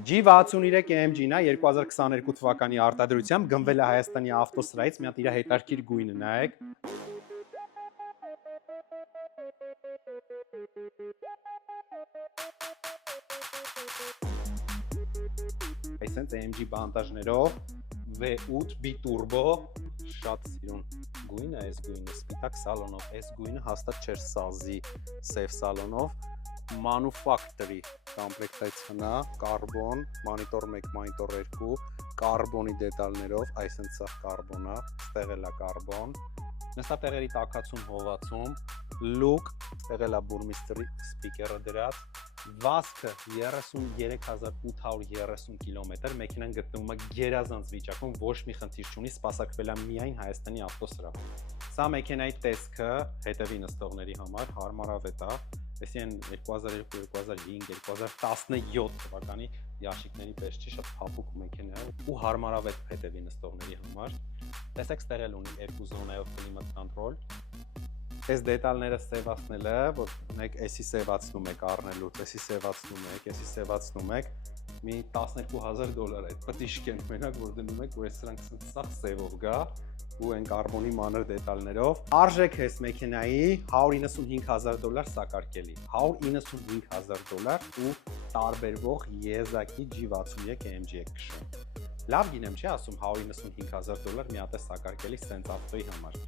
G63 AMG-ն է 2022 թվականի արտադրությամբ, գնվել է Հայաստանի ավտոսրահից, մի հատ իր հետաքրքիր գույնը նայեք։ Այսինքն AMG բանտաժներով V8 B-turbo, շատ սիրուն գույն է, այս գույնը սպիտակ սալոնով, այս գույնը հաստատ չէր սազի սև սալոնով, manufactory կոմպլեկտացիան է, կարբոն, մոնիտոր 1, մոնիտոր 2, կարբոնի դետալներով, այսինքն սա կարբոն է, ստեղ էլ է կարբոն, նստատեղերի տաքացում հովացում, look, ստեղ էլ է բուրմիստրի սպիկերը դրած, վազքը 33830 կիլոմետր, մեքենան գտնվում է գերազանց վիճակում, ոչ մի խնդիր չունի, սպասարկվել է միայն Հայաստանի ավտոսրահում։ Սա մեքենայի տեսքը հետևի նստողների համար հարմարավետ է, այսինքն 2002, 2005, 2017 թվականի յաշիկների պես չի, շատ փափուկ մեքենա է ու հարմարավետ հետևի նստողների համար։ Տեսեք, ստեղ էլ ունի 2 զոնայով կլիմատ կոնտրոլ։ Այս դետալները սևացնելը, որ մեկ էսի սևացնում եք առնելու, էսի սևացնում եք, էսի սևացնում եք, մի $12,000 այդ պտիշկ են մենակ, որ դնում եք, որ այս սրանք սաղ սևով գա ու են կարբոնի մանր դետալներով։ Արժեքը այս մեքենայի $195,000 սակարկելի, $195,000 ու տարբերվող եզակի G63 AMG եք քշում։ Լավ գինեմ չի ասում $195,000 մի հատ է սակարկելի սենց ավտոյի համար։